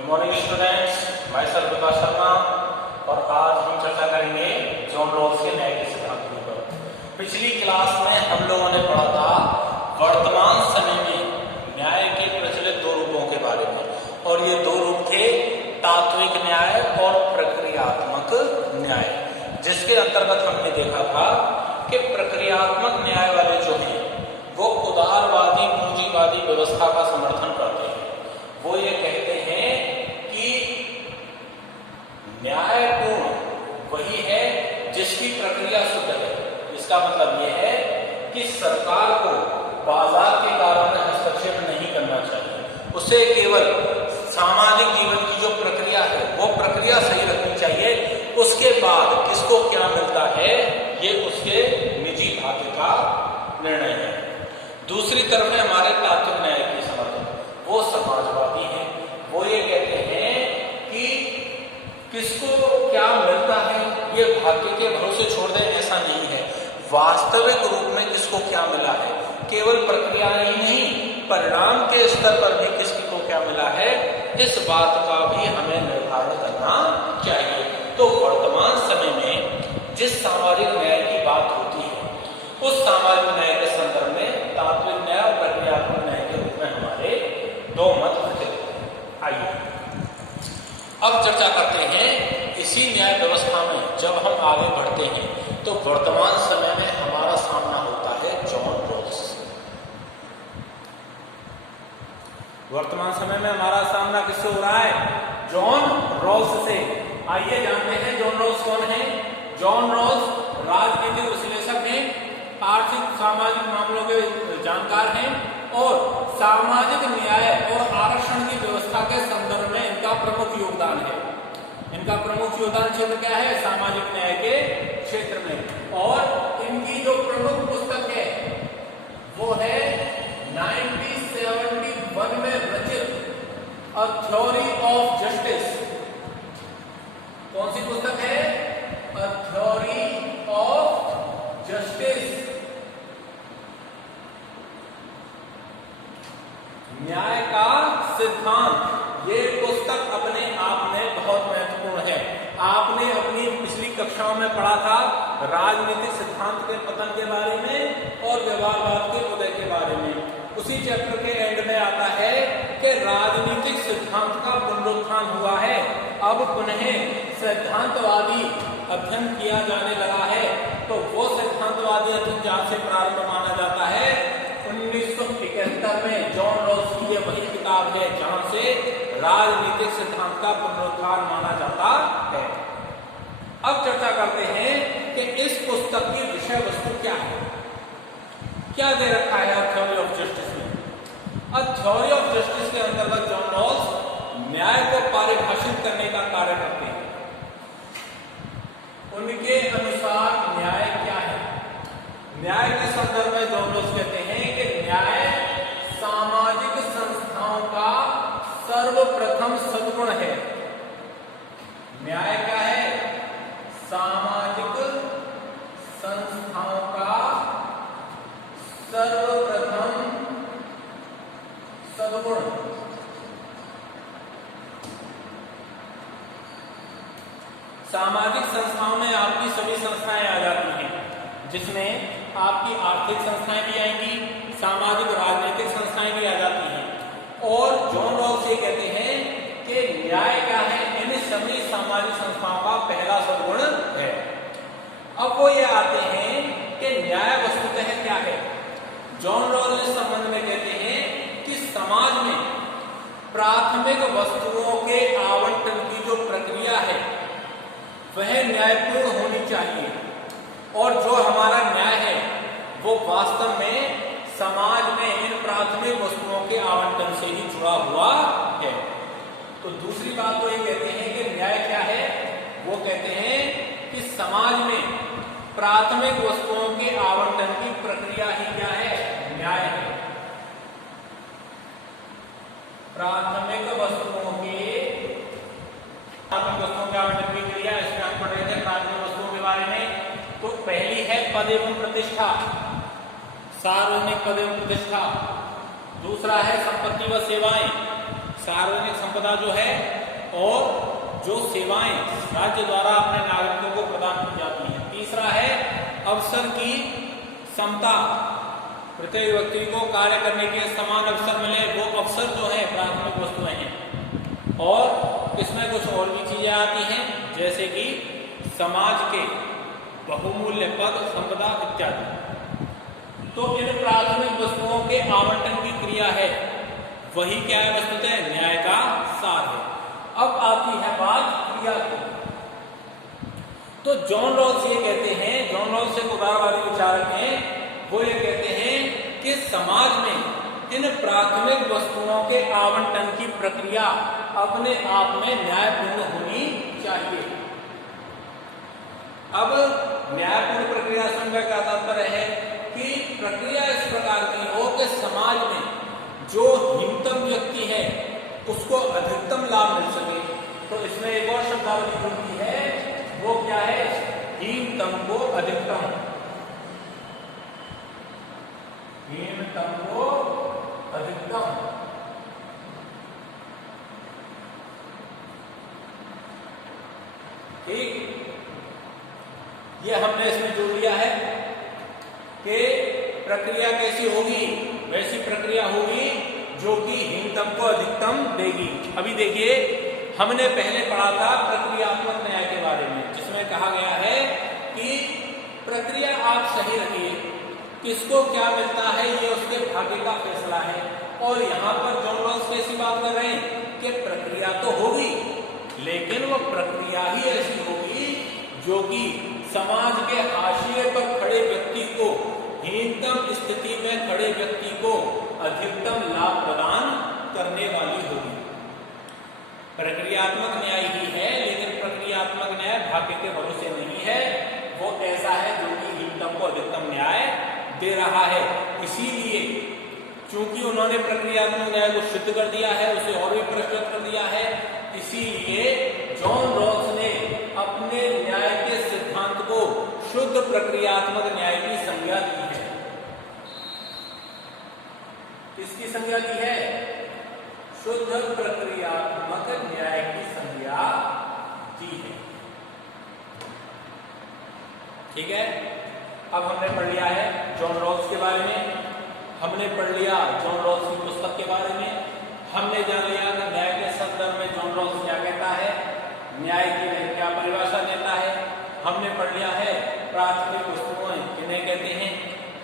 Good morning students, मैं sir विकास शर्मा और आज हम चर्चा करेंगे जॉन रॉल्स के न्याय के सिद्धांतों पर। पिछली क्लास में हम लोगों ने पढ़ा था वर्तमान समय में न्याय के प्रचलित दो रूपों के बारे में, और ये दो रूप थे तात्विक न्याय और प्रक्रियात्मक न्याय, जिसके अंतर्गत हमने देखा था कि प्रक्रियात्मक न्याय वाले जो हैं वो उदारवादी पूंजीवादी व्यवस्था का समर्थन करते हैं। वो ये कहते हैं कि न्यायपूर्ण वही है जिसकी प्रक्रिया शुद्ध है। इसका मतलब ये है कि सरकार को बाजार के कारों में हस्तक्षेप नहीं करना चाहिए, उसे केवल सामाजिक जीवन की जो प्रक्रिया है वो प्रक्रिया सही रखनी चाहिए। उसके बाद किसको क्या मिलता है ये उसके निजी भाग्य का निर्णय है। दूसरी तरफ है हमारे तात्विक न्याय के समर्थन, वो समाजवादी हैं। वो ये कहते हैं कि किसको क्या मिलता है ये भाग्य के भरोसे छोड़ दें, ऐसा नहीं है। वास्तविक रूप में किसको क्या मिला है, केवल प्रक्रिया ही नहीं परिणाम के स्तर पर भी किसकी को क्या मिला है, इस बात का भी हमें निर्धारण करना चाहिए। तो वर्तमान समय में जिस सामाजिक न्याय की बात होती है उस सामाजिक न्याय के संदर्भ में तात्विक न्याय और प्रक्रियात्मक न्याय के रूप में हमारे दो मत प्रचलित हैं। आइए अब चर्चा करते हैं इसी न्याय व्यवस्था में। जब हम आगे बढ़ते हैं तो वर्तमान समय में हमारा सामना होता है जॉन रॉल्स से। वर्तमान समय में हमारा सामना किससे हो रहा है, जॉन रॉल्स से। आइए जानते हैं जॉन रॉल्स कौन है। जॉन रॉल्स राजनीतिक विश्लेषक हैं, आर्थिक सामाजिक मामलों के जानकार हैं और सामाजिक न्याय और आरक्षण की व्यवस्था के संदर्भ में इनका प्रमुख योगदान है। इनका प्रमुख योगदान क्षेत्र क्या है, सामाजिक न्याय के क्षेत्र में। और इनकी जो प्रमुख पुस्तक है वो है 1971 में रचित अ थ्योरी ऑफ जस्टिस। कौन सी पुस्तक है, अ थ्योरी ऑफ जस्टिस, न्याय का सिद्धांत। ये पुस्तक अपने आप में बहुत महत्वपूर्ण है। आपने अपनी पिछली कक्षाओं में पढ़ा था राजनीतिक सिद्धांत के पतन के बारे में और व्यवहारवाद के उदय के बारे में। उसी चैप्टर के एंड में आता है कि राजनीतिक सिद्धांत का पुनरुत्थान हुआ है, अब पुनः सिद्धांतवादी अध्ययन किया जाने लगा है। तो वो सिद्धांतवादी अध्ययन जहां से प्रारंभ माना जाता है 1971 में जॉन रॉल्स की यह वही किताब है जहां से राजनीतिक सिद्धांत का पुनरुत्थान माना जाता है। अब चर्चा करते हैं कि इस पुस्तक की विषय वस्तु क्या है, क्या दे रखा है थ्योरी ऑफ जस्टिस में। अब थ्योरी ऑफ जस्टिस के अंतर्गत जॉन रॉल्स न्याय को परिभाषित करने का कार्य करते हैं। उनके अनुसार न्याय क्या है। न्याय के संदर्भ में जॉन रॉल्स कहते हैं कि न्याय सामाजिक संस्थाओं का सर्वप्रथम सद्गुण है। न्याय क्या है, सामाजिक संस्थाओं का सर्वप्रथम सद्गुण। सामाजिक संस्थाओं में आपकी सभी संस्थाएं आ जाती हैं, जिसमें आपकी आर्थिक संस्थाएं भी आएंगी, सामाजिक राजनीतिक संस्थाएं भी आ जाती हैं। और जॉन रॉल्स ये कहते हैं कि न्याय क्या है, इन सभी सामाजिक संस्थाओं का पहला सद्गुण है। अब वो ये आते हैं कि न्याय वस्तुतः क्या है। जॉन रॉल्स इस संबंध में कहते हैं कि समाज में प्राथमिक वस्तुओं के आवंटन की जो प्रक्रिया है वह न्यायपूर्ण होनी चाहिए, और जो हमारा न्याय है वो वास्तव में समाज में इन प्राथमिक वस्तुओं के आवंटन से ही जुड़ा हुआ है। तो दूसरी बात वो ये कहते हैं कि न्याय क्या है, वो कहते हैं कि समाज में प्राथमिक वस्तुओं के आवंटन की प्रक्रिया ही क्या है, न्याय है। प्राथमिक वस्तुओं के आवंटन की क्रिया, इसमें हम पढ़ रहे थे प्राथमिक वस्तुओं के बारे में। तो पहली है पद एवं प्रतिष्ठा, सार्वजनिक पद एवं प्रतिष्ठा। दूसरा है संपत्ति व सेवाएं, सार्वजनिक संपदा जो है और जो सेवाएं राज्य द्वारा अपने नागरिकों को प्रदान की जाती हैं। तीसरा है अवसर की समता, प्रत्येक व्यक्ति को कार्य करने के समान अवसर मिले, वो अवसर जो है प्राथमिक वस्तुएं हैं। और इसमें कुछ और भी चीजें आती हैं, जैसे कि समाज के बहुमूल्य पद, संपदा इत्यादि। तो इन प्राथमिक वस्तुओं के आवंटन की क्रिया है, वही क्या है वस्तुतः न्याय का सार है। अब आती है बात क्रिया की। तो जॉन रॉल्स ये कहते हैं, जॉन रॉल्स एक उदारवादी विचारक हैं, वो ये कहते हैं कि समाज में इन प्राथमिक वस्तुओं के आवंटन की प्रक्रिया अपने आप में न्यायपूर्ण होनी चाहिए। अब न्यायपूर्ण प्रक्रिया से क्या तात्पर्य है कि प्रक्रिया इस प्रकार की हो कि समाज में जो न्यूनतम व्यक्ति है उसको अधिकतम लाभ मिल सके। तो इसमें एक और शब्दावली जुड़ती है, वो क्या है, हीनतम को अधिकतम, हीनतम को अधिकतम। ठीक, ये हमने इसमें जोड़ लिया है कि प्रक्रिया कैसी होगी, वैसी प्रक्रिया होगी जो कि हीनतम को अधिकतम देगी। अभी देखिए, हमने पहले पढ़ा था प्रक्रियात्मक न्याय के बारे में, जिसमें कहा गया है कि प्रक्रिया आप सही रखिए, किसको क्या मिलता है ये उसके भाग्य का फैसला है। और यहाँ पर जॉन रॉल्स कैसी बात कर रहे हैं कि प्रक्रिया तो होगी, लेकिन वो प्रक्रिया ही ऐसी होगी जो कि समाज के हाशिए पर खड़े व्यक्ति को, हीनतम स्थिति में खड़े व्यक्ति को अधिकतम लाभ प्रदान करने वाली होगी। प्रक्रियात्मक न्याय ही है, लेकिन प्रक्रियात्मक न्याय भाग्य के भरोसे नहीं है, वो ऐसा है जो कि हीनतम को अधिकतम न्याय दे रहा है। इसीलिए चूंकि उन्होंने प्रक्रियात्मक न्याय को सिद्ध कर दिया है, उसे और भी परिष्कृत कर दिया है, इसीलिए जॉन रॉल्स ने अपने न्याय के सिद्धांत को शुद्ध प्रक्रियात्मक न्याय की संज्ञा दी है। किसकी संज्ञा दी है? शुद्ध प्रक्रियात्मक न्याय की संज्ञा दी है। ठीक है, अब हमने पढ़ लिया है जॉन रॉल्स के बारे में, हमने पढ़ लिया जॉन रॉल्स की पुस्तक के बारे में, हमने जान लिया कि न्याय के संदर्भ में जॉन रॉल्स क्या कहता है, न्याय की क्या परिभाषा देता है। हमने पढ़ लिया है प्राथमिक वस्तुएं किन्हें कहते हैं।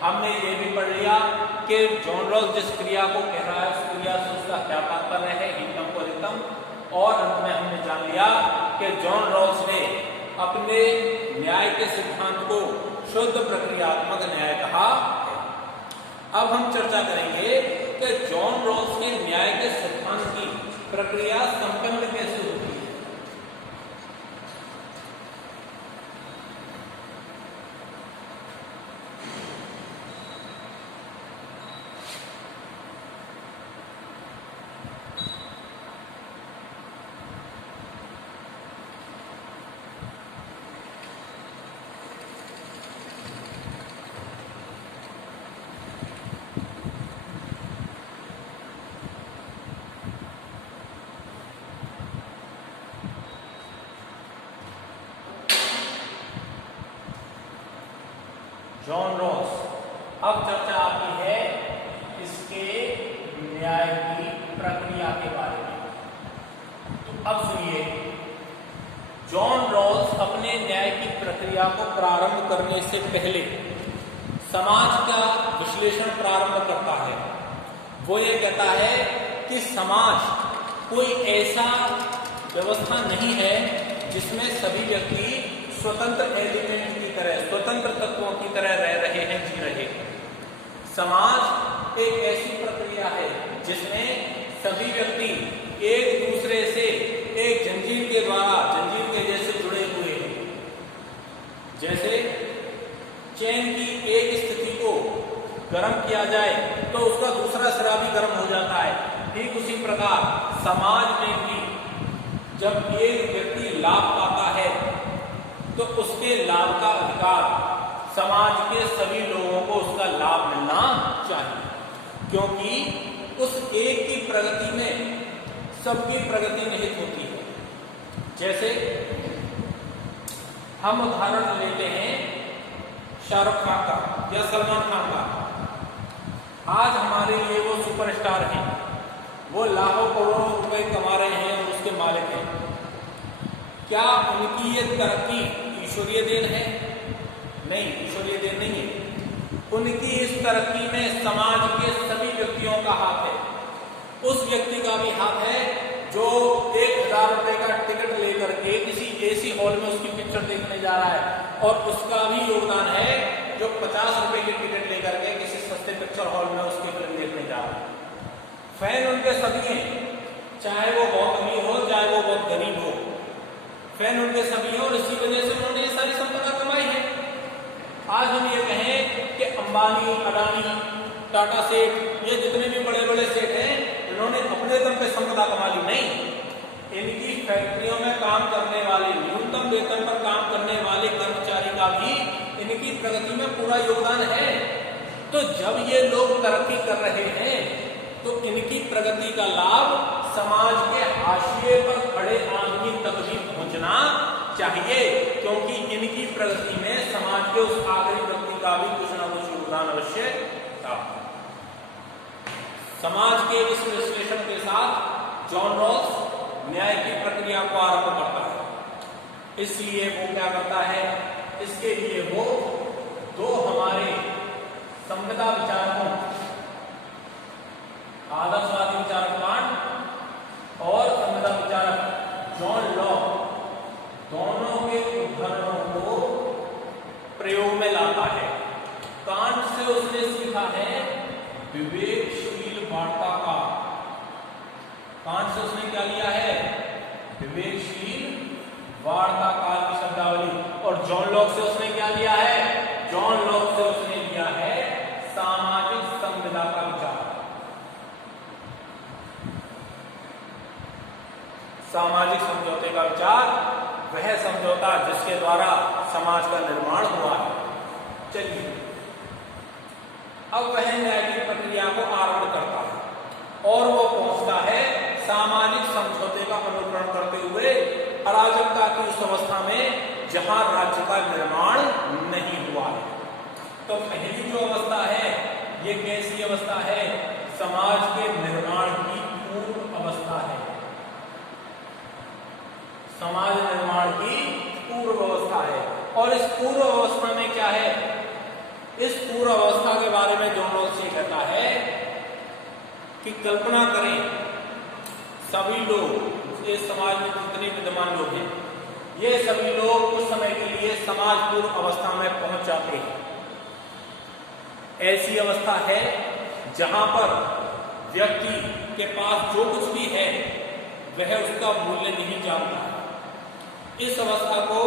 हमने ये भी पढ़ लिया कि जॉन रॉल्स जिस क्रिया को कह रहा है उस क्रिया से उसका क्या तात्पर्य है, हीनतम को अधिकतम। और अंत में हमने जान लिया कि जॉन रॉल्स ने अपने न्याय के सिद्धांत को शुद्ध प्रक्रियात्मक न्याय कहा है। अब हम चर्चा करेंगे कि जॉन रॉल्स के न्याय के सिद्धांत की प्रक्रिया संपन्न कैसे होती है। जॉन रॉल्स, अब चर्चा आती है इसके न्याय की प्रक्रिया के बारे में। तो अब सुनिए, जॉन रॉल्स अपने न्याय की प्रक्रिया को प्रारंभ करने से पहले समाज का विश्लेषण प्रारंभ करता है। वो ये कहता है कि समाज कोई ऐसा व्यवस्था नहीं है जिसमें सभी व्यक्ति स्वतंत्र एलिमेंट की तरह, स्वतंत्र तत्वों की तरह रह रहे हैं, जी रहे हैं। समाज एक ऐसी प्रक्रिया है जिसमें सभी व्यक्ति एक दूसरे से एक जंजीर के द्वारा, जंजीर के जैसे जुड़े हुए हैं। जैसे चैन की एक स्थिति को गर्म किया जाए तो उसका दूसरा सिरा भी गर्म हो जाता है, ठीक उसी प्रकार समाज में भी जब एक व्यक्ति लाभ पाता है तो उसके लाभ का अधिकार समाज के सभी लोगों को उसका लाभ मिलना चाहिए, क्योंकि उस एक की प्रगति में सबकी प्रगति निहित होती है। जैसे हम उदाहरण लेते हैं शाहरुख खान का या सलमान खान का। आज हमारे लिए वो सुपरस्टार हैं, वो लाखों करोड़ों रुपए कमा रहे हैं और उसके मालिक हैं। क्या उनकी ये तरक्की ईश्वरीय देन है? नहीं, ईश्वरीय देन नहीं है। उनकी इस तरक्की में समाज के सभी व्यक्तियों का हाथ है। उस व्यक्ति का भी हाथ है जो 1000 रुपए का टिकट लेकर के किसी एसी हॉल में उसकी पिक्चर देखने जा रहा है, और उसका भी योगदान है जो 50 रुपए की टिकट लेकर के किसी सस्ते पिक्चर हॉल में उसकी फिल्म देखने जा रहा है। फैन उनके सभी हैं, चाहे वो बहुत अमीर हो चाहे वो बहुत गरीब हो, फैन उनके सभी हैं, और इसी वजह से उन्होंने ये सारी संपदा कमाई है। आज हम ये कहें कि अंबानी, अडानी, टाटा सेठ, ये जितने भी बड़े बड़े सेठ हैं, इन्होंने अपने दम पे संपदा कमा ली? नहीं, इनकी फैक्ट्रियों में काम करने वाले, न्यूनतम वेतन पर काम करने वाले कर्मचारी का भी इनकी प्रगति में पूरा योगदान है। तो जब ये लोग तरक्की कर रहे हैं तो इनकी प्रगति का लाभ समाज के हाशिए पर खड़े आदमी तक भी पहुंचना चाहिए, क्योंकि इनकी प्रगति में समाज के उस आखिरी व्यक्ति का भी कुछ ना कुछ योगदान अवश्य था। समाज के इस विश्लेषण के साथ जॉन रॉल्स न्याय की प्रक्रिया को आरंभ करता है। इसलिए वो क्या करता है, इसके लिए वो दो हमारे संविदा विचारकों, आदर्शवादी विचारक कांट और संविदा विचारक जॉन लॉक, दोनों के उदाहरणों को प्रयोग में लाता है। कांट से उसने सीखा है विवेकशील वार्ताकार। कांट से उसने क्या लिया है? विवेकशील वार्ताकार की शब्दावली। और जॉन लॉक से उसने क्या लिया है? जॉन लॉक से उसने लिया है सामाजिक संविदा का विचार। सामाजिक समझौते का विचार वह समझौता जिसके द्वारा समाज का निर्माण हुआ है। चलिए, अब वह न्याय की प्रक्रिया को आरंभ करता है और वो पहुंचता है सामाजिक समझौते का अनुकरण करते हुए अराजकता की उस अवस्था में जहां राज्य का निर्माण नहीं हुआ है। तो पहली जो अवस्था है, ये कैसी अवस्था है? समाज के निर्माण की पूर्व अवस्था है। समाज निर्माण की पूर्व अवस्था है। और इस पूर्व अवस्था में क्या है? इस पूर्व अवस्था के बारे में जॉन रॉल्स ये कहता है कि कल्पना करें, सभी लोग इस समाज में जितने विद्यमान लोग हैं, ये सभी लोग कुछ समय के लिए समाज पूर्व अवस्था में पहुंच जाते हैं। ऐसी अवस्था है जहां पर व्यक्ति के पास जो कुछ भी है वह उसका मूल्य नहीं जानता है। इस अवस्था को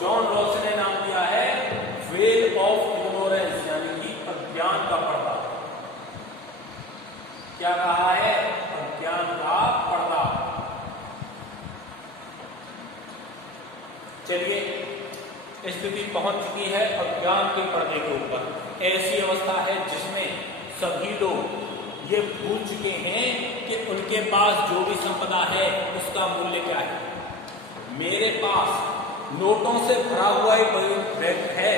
जॉन रॉल्स ने नाम दिया है वेल ऑफ इग्नोरेंस, यानी कि अज्ञान का पर्दा। क्या कहा है? अज्ञान का पर्दा। चलिए, स्थिति पहुंच चुकी है अज्ञान के पर्दे के ऊपर। ऐसी अवस्था है जिसमें सभी लोग ये भूल चुके हैं कि उनके पास जो भी संपदा है उसका मूल्य क्या है। मेरे पास नोटों से भरा हुआ एक बैग है,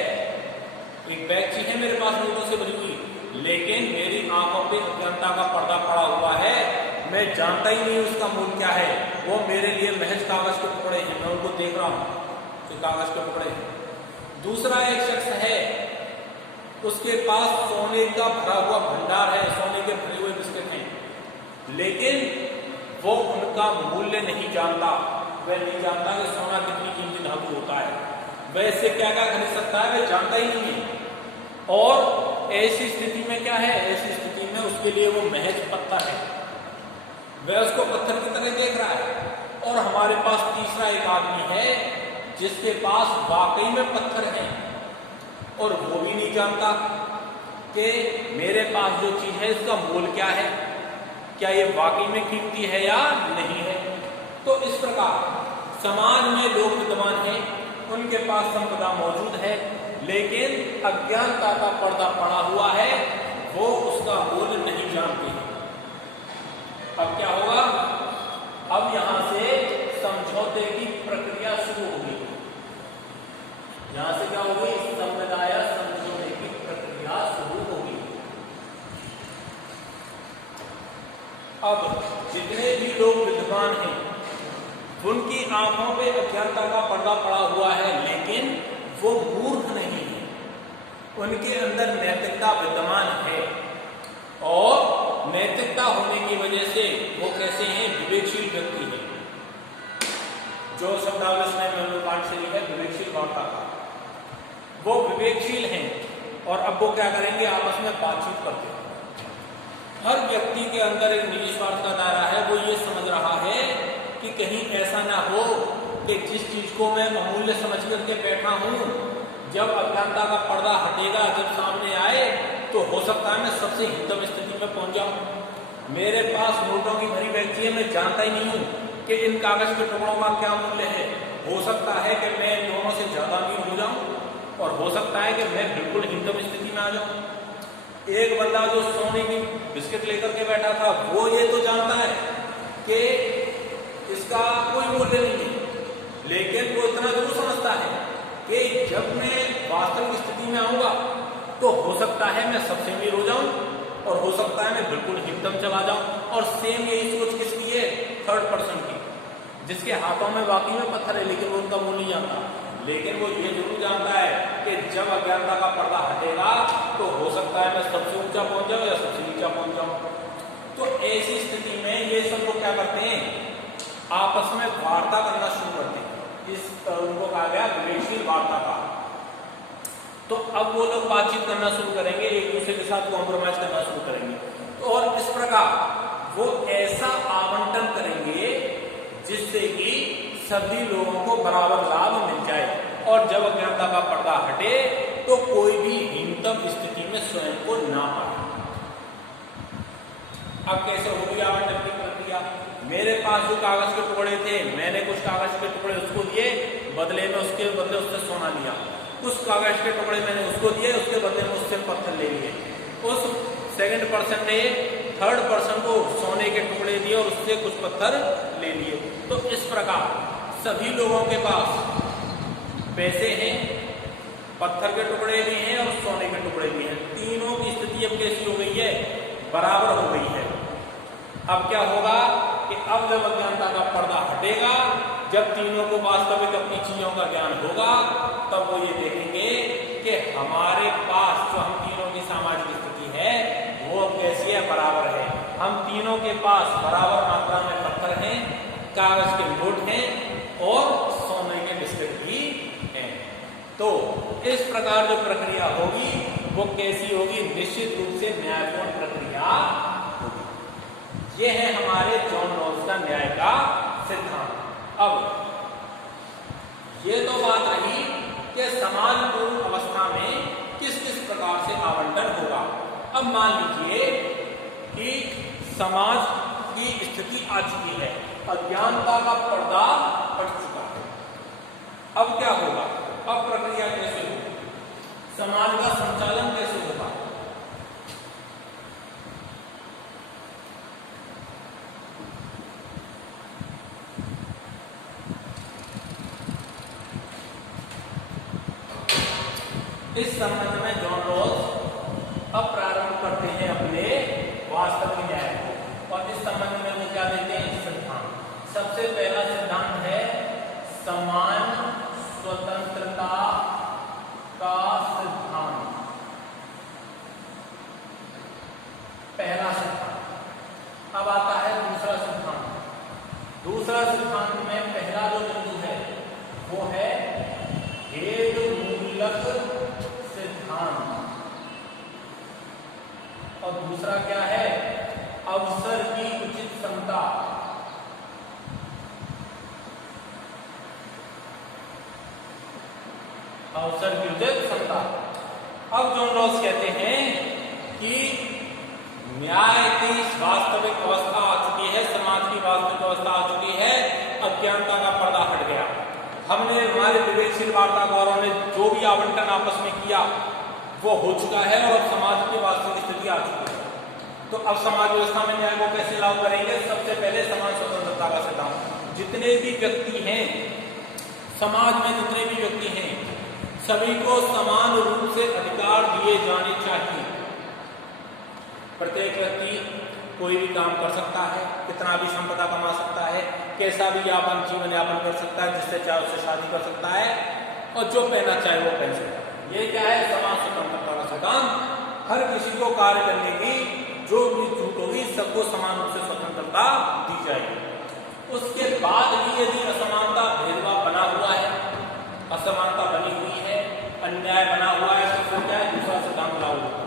एक बैग है मेरे पास नोटों से भरी हुई, लेकिन मेरी आंखों पे अज्ञानता का पर्दा पड़ा हुआ है। मैं जानता ही नहीं उसका मूल्य क्या है। वो मेरे लिए महज कागज के टुकड़े हैं, मैं उनको देख रहा हूं तो कागज के टुकड़े हैं। दूसरा एक शख्स है, उसके पास सोने का भरा हुआ भंडार है, सोने के भरे हुए बिस्किट हैं, लेकिन वो उनका मूल्य नहीं जानता। वह नहीं जानता कि सोना कितनी कीमती धातु होता है, वह इससे क्या क्या खरीद सकता है वह जानता ही नहीं है। और ऐसी स्थिति में क्या है? ऐसी स्थिति में उसके लिए वो महज पत्थर है, वह उसको पत्थर की तरह देख रहा है। और हमारे पास तीसरा एक आदमी है जिसके पास वाकई में पत्थर है और वो भी नहीं जानता कि मेरे पास जो चीज है इसका मूल्य क्या है, क्या ये वाकई में कीमती है या नहीं है। तो इस प्रकार समाज में लोग विद्यमान हैं, उनके पास संपदा मौजूद है, लेकिन अज्ञानता का पर्दा पड़ा हुआ है, वो उसका मूल्य नहीं जानते। अब क्या होगा? अब जितने भी लोग विद्वान हैं उनकी आंखों पे अज्ञानता का पर्दा पड़ा हुआ है, लेकिन वो मूर्ख नहीं है, उनके अंदर नैतिकता विद्यमान है। और नैतिकता होने की वजह से वो कैसे हैं? विवेकशील व्यक्ति है। जो शब्दावली में पाठ से लिखा है विवेकशील वार्ता का, वो विवेकशील हैं। और अब वो क्या करेंगे? आपस में बातचीत करते हैं। हर व्यक्ति के अंदर एक निजी स्वार्थ का दायरा है। वो ये समझ रहा है कि कहीं ऐसा ना हो कि जिस चीज को मैं अमूल्य समझ करके बैठा हूं, जब अज्ञानता का पर्दा हटेगा, जब सामने आए, तो हो सकता है मैं सबसे हितम स्थिति में पहुंच जाऊं। मेरे पास नोटों की भरी बैग है, मैं जानता ही नहीं हूं कि इन कागज के टुकड़ों का क्या मूल्य है। हो सकता है कि मैं इन दोनों से ज्यादा अमीर हो जाऊं, और हो सकता है कि मैं बिल्कुल हितम स्थिति में आ जाऊं। एक बंदा जो सोने की बिस्किट लेकर के बैठा था, वो ये तो जानता है कि इसका कोई मूल्य नहीं है, लेकिन वो इतना जरूर समझता है कि जब मैं वास्तविक स्थिति में आऊंगा तो हो सकता है मैं सबसे अमीर हो जाऊं, और हो सकता है मैं बिल्कुल हितम चला जाऊं। और सेम यही सोच किसकी है? थर्ड पर्सन की, जिसके हाथों में वाकई में पत्थर है, लेकिन वो उनका मुंह नहीं जानता। लेकिन वो ये जरूर जानता है कि जब अज्ञानता का पर्दा हटेगा तो हो सकता है मैं सबसे ऊंचा पहुंच जाऊं या सबसे नीचा पहुंच जाऊं। तो ऐसी स्थिति में ये सब लोग क्या करते हैं? आपस में वार्ता करना शुरू करते हैं। इस उनको कहा गया विवेकशील वार्ता का। तो अब वो लोग बातचीत करना शुरू करेंगे, एक दूसरे के साथ कॉम्प्रोमाइज करना शुरू करेंगे। तो और इस प्रकार वो ऐसा आवंटन करेंगे जिससे कि सभी लोगों को बराबर लाभ मिल जाए, और जब अज्ञानता का पर्दा हटे तो कोई भी हीनतम स्थिति में स्वयं को ना पाए। अब कैसे होगी आवंटन की प्रक्रिया? मेरे पास जो कागज के टुकड़े थे, मैंने कुछ कागज के टुकड़े उसको दिए, बदले में उसके बदले उससे सोना लिया। कुछ कागज के टुकड़े मैंने उसको दिए, उसके बदले में उससे पत्थर ले लिए। उस सेकंड पर्सन ने थर्ड पर्सन को सोने के टुकड़े दिए और उससे कुछ पत्थर ले लिए। तो इस प्रकार सभी लोगों के पास पैसे हैं, पत्थर के टुकड़े भी हैं और सोने के टुकड़े भी हैं। तीनों की स्थिति अब कैसी हो गई है? बराबर हो गई है। अब क्या होगा कि अब जब अज्ञानता का पर्दा हटेगा, जब तीनों को वास्तविक अपनी चीजों का ज्ञान होगा, तब वो ये देखेंगे कि हमारे पास जो हम तीनों की सामाजिक स्थिति है वो अब कैसी है? बराबर है। हम तीनों के पास बराबर मात्रा में पत्थर हैं, कागज के नोट हैं और सोने के बिस्किट भी हैं। तो इस प्रकार जो प्रक्रिया होगी वो कैसी होगी? निश्चित रूप से न्यायपूर्ण प्रक्रिया होगी। ये है हमारे जॉन रॉल्स का न्याय का सिद्धांत। अब ये तो बात रही कि समाज पूर्ण अवस्था में किस किस प्रकार से आवंटन होगा। अब मान लीजिए कि समाज की स्थिति आ चुकी है, अज्ञानता का पर्दा हट चुका है। अब क्या होगा? अब प्रक्रिया कैसे होगी? समाज का संचालन कैसे होगा? इस संबंध में जॉन रॉल्स अब प्रारंभ करते हैं अपने वास्तविक न्याय को, और इस संबंध में वो क्या देते हैं? सिद्धांत। सबसे पहला सिद्धांत है समान स्वतंत्रता का सिद्धांत। पहला सिद्धांत। अब आता है दूसरा सिद्धांत। दूसरा सिद्धांत में पहला जो बिंदु है वो है भेद मूलक सिद्धांत, और दूसरा क्या है? अवसर की उचित समता। अवसर की उचित समता। अब जॉन रॉल्स कहते हैं कि न्याय की वास्तविक अवस्था आ चुकी है, समाज की वास्तविक अवस्था आ चुकी है, अज्ञानता का पर्दा हट गया। हमने हमारे विवेकशील वार्ताकारों ने जो भी आवंटन आपस में किया वो हो चुका है, और अब समाज की वास्तविक स्थिति आ चुकी है। तो अब समाज व्यवस्था में न्याय को कैसे लागू करेंगे? सबसे पहले समान स्वतंत्रता का सिद्धांत। जितने भी व्यक्ति हैं समाज में, जितने भी व्यक्ति हैं, सभी को समान रूप से अधिकार दिए जाने चाहिए। प्रत्येक व्यक्ति कोई भी काम कर सकता है, कितना भी संपदा कमा सकता है, कैसा भी जीवन यापन कर सकता है, जिससे चाहे उससे शादी कर सकता है और जो पहनना चाहे वो पहन सकता है। ये क्या है? समान स्वतंत्रता का सिद्धांत। हर किसी को कार्य करने की जो भी छूट होगी सबको समान रूप से स्वतंत्रता दी जाएगी। उसके बाद भी यदि असमानता भेदभाव बना हुआ है, असमानता बनी हुई है, अन्याय बना हुआ है, तो फिर क्या है? दूसरा सिद्धांत लागू होगा।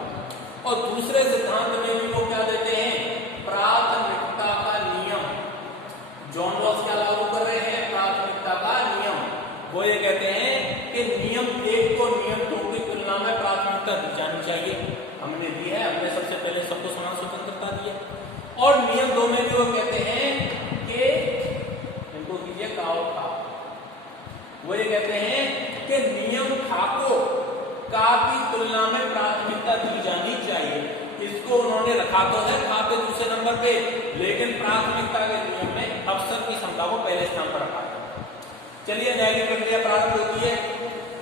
और दूसरे सिद्धांत में भी वो क्या देते हैं? प्राथमिकता का नियम। जॉन रॉस क्या लागू कर रहे हैं? प्राथमिकता का नियम। वो ये कहते हैं कि नियम 1 को नियम 2 की तुलना में प्राथमिकता दी जानी चाहिए। हमने दी है, हमने सबसे पहले सबको समान स्वतंत्रता दी है। और नियम 2 में भी वो कहते हैं कि इनको कीजिए का और खा। वो ये कहते हैं कि नियम खा को का की तुलना में प्राथमिकता दी जानी चाहिए। इसको उन्होंने रखा तो है खा पे दूसरे नंबर पे, लेकिन प्राथमिकता के नियम में अवसर की क्षमता को पहले स्थान पर रखा है। चलिए न्याय की प्रक्रिया प्रारंभ होती है।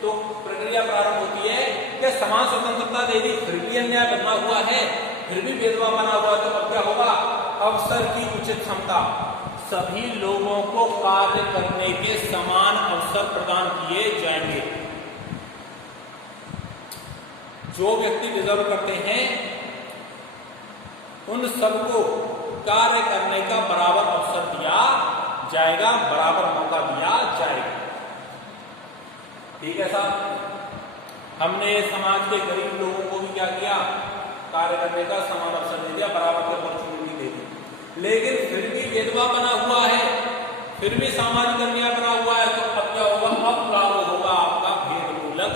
तो प्रक्रिया प्रारंभ होती है कि समान स्वतंत्रता दे दी, फिर भी अन्याय बना हुआ है, फिर भी भेदभाव बना हुआ है, तो अब क्या होगा? अवसर की उचित क्षमता। सभी लोगों को कार्य करने के समान अवसर प्रदान किए जाएंगे। जो व्यक्ति डिजर्व करते हैं उन सबको कार्य करने का बराबर अवसर दिया जाएगा, बराबर मौका दिया जाएगा। ठीक है साहब? हमने समाज के गरीब लोगों को भी क्या किया? कार्य करने का समान अवसर दे दिया, बराबर की अपॉर्चुनिटी दे दी। लेकिन फिर भी भेदभाव बना हुआ है, फिर भी सामाजिक अन्याय बना हुआ है, तो अब क्या होगा? अब लागू होगा आपका भेदमूलक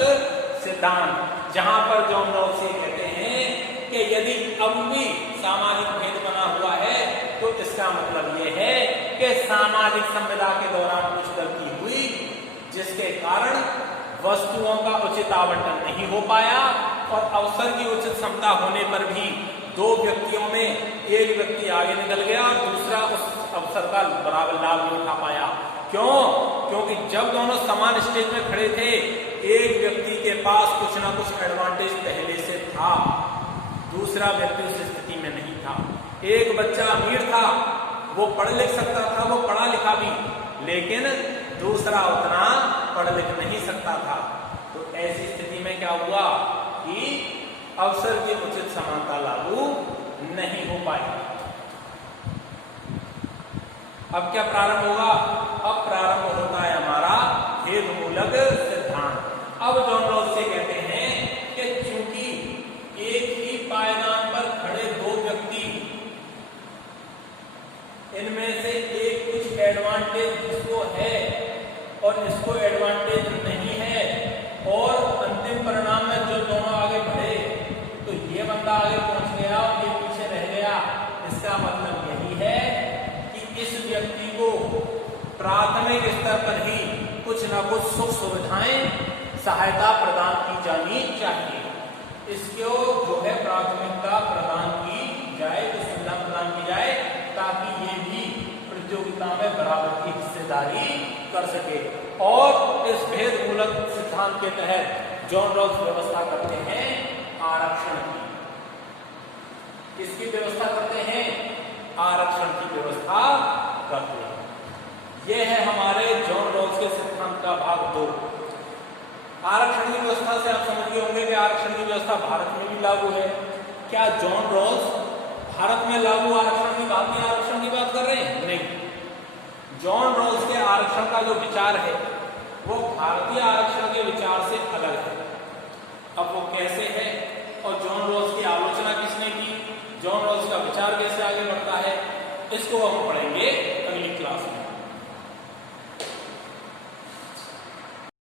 सिद्धांत, जहां पर जॉन रॉस ये कहते हैं कि यदि अब भी सामाजिक भेद बना हुआ है तो इसका मतलब ये है कि सामाजिक संविदा के दौरान कुछ गलती हुई, जिसके कारण वस्तुओं का उचित आवंटन नहीं हो पाया और अवसर की उचित क्षमता होने पर भी 2 व्यक्तियों में एक व्यक्ति आगे निकल गया और दूसरा उस अवसर का बराबर लाभ नहीं उठा पाया। क्यों? क्योंकि जब दोनों समान स्टेज में खड़े थे, एक व्यक्ति के पास कुछ ना कुछ एडवांटेज पहले से था, दूसरा व्यक्ति उस स्थिति में नहीं था। एक बच्चा अमीर था, वो पढ़ लिख सकता था, वो पढ़ा लिखा भी, लेकिन दूसरा उतना पढ़ लिख नहीं सकता था। तो ऐसी स्थिति में क्या हुआ कि अवसर की उचित समानता लागू नहीं हो पाई। अब क्या प्रारंभ होगा? अब प्रारंभ होता है हमारा भेदमूलक सिद्धांत। अब जॉन रॉस से कहते हैं कि चूंकि एक ही पायदान पर खड़े 2 व्यक्ति, इनमें से एक कुछ एडवांटेज इसको है और इसको एडवांटेज नहीं है, और अंतिम परिणाम में जो दोनों आगे बढ़े तो ये बंदा आगे पहुंच गया और ये पीछे रह गया। इसका मतलब यही है कि इस व्यक्ति को प्राथमिक स्तर पर ही कुछ ना कुछ सुख सुविधाएं, सहायता प्रदान की जानी चाहिए। इसको जो है प्राथमिकता प्रदान की जाए, तो सुविधा प्रदान की जाए, ताकि ये भी प्रतियोगिता में बराबर की हिस्सेदारी कर सके। और इस भेदमूलक सिद्धांत के तहत जॉन रॉस व्यवस्था करते हैं आरक्षण की। किसकी व्यवस्था करते हैं? आरक्षण की व्यवस्था करते हैं। यह है हमारे जॉन रॉस के सिद्धांत का भाग 2। आरक्षण की व्यवस्था से आप समझ गए होंगे कि आरक्षण की व्यवस्था भारत में भी लागू है। क्या जॉन रॉस भारत में लागू आरक्षण की भारतीय आरक्षण की बात कर रहे हैं? नहीं। जॉन रॉस के आरक्षण का जो विचार है वो भारतीय आरक्षण के विचार से अलग है। अब वो कैसे है और जॉन रॉस की आलोचना किसने की, जॉन रॉस का विचार कैसे आगे बढ़ता है, इसको हम पढ़ेंगे अगली क्लास में।